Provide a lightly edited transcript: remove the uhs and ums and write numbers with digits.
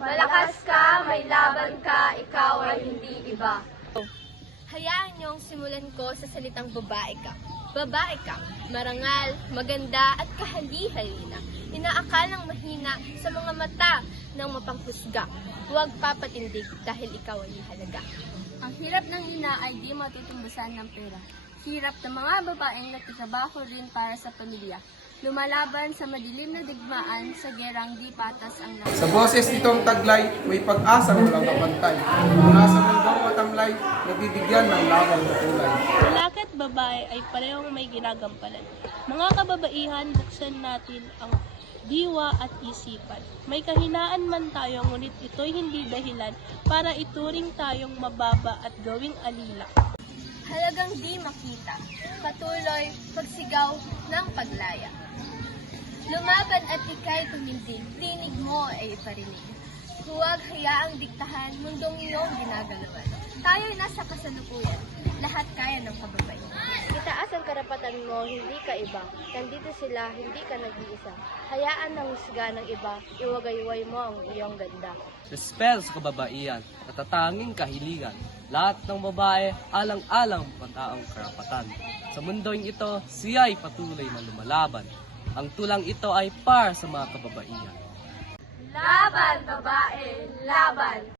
Malakas ka, may laban ka, ikaw ay hindi iba. Hayaan niyong simulan ko sa salitang babae ka. Babae ka, marangal, maganda at kahali-halina. Inaakalang mahina sa mga mata ng mapanghusga. Huwag papatindig dahil ikaw ay halaga. Ang hirap ng ina ay di matutumbasan ng pera. Hirap ng mga babaeng nagtatrabaho rin para sa pamilya. Lumalaban sa madilim na digmaan sa gerang di patas ang lahat. Sa boses nitong taglay, may pag-asang walang kapantay. Mula sa mundong matamlay, nabibigyan ng lawang na kulay. Lalaki at babae ay parehong may ginagampanan. Mga kababaihan, buksan natin ang diwa at isipan. May kahinaan man tayo, ngunit ito'y hindi dahilan para ituring tayong mababa at gawing alila. Halagang di makita, patuloy pagsigaw ng paglaya. Lumaban at ika'y tumindig, tinig mo ay iparinig. Huwag hayaang diktahan, mundong iyong ginagalawan. Tayo'y nasa kasalukuyan, lahat kaya ng kababaihan. Itaas ang karapatan mo, hindi ka iba. Nandito sila, hindi ka nag-iisa. Hayaan ng husga ng iba, iwagayway mo ang iyong ganda. Respeto sa kababaihan, natatanging kahilingan. Lahat ng babae, alang-alang pataang karapatan. Sa mundong ito, siya ay patuloy na lumalaban. Ang tulang ito ay para sa mga kababaihan. Laban, babae, laban!